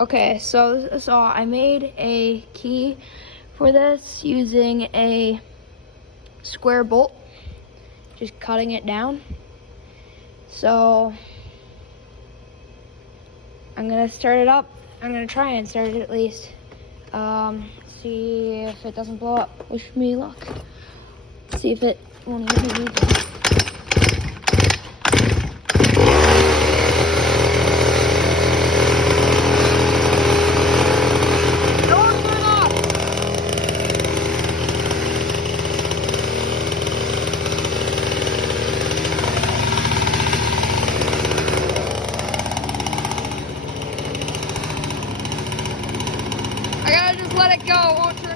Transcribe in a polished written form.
Okay, so I made a key for this using a square bolt, just cutting it down. So I'm gonna start it up. I'm gonna try and start it at least. See if it doesn't blow up. Wish me luck. See if it won't hit me either. I gotta just let it go. It won't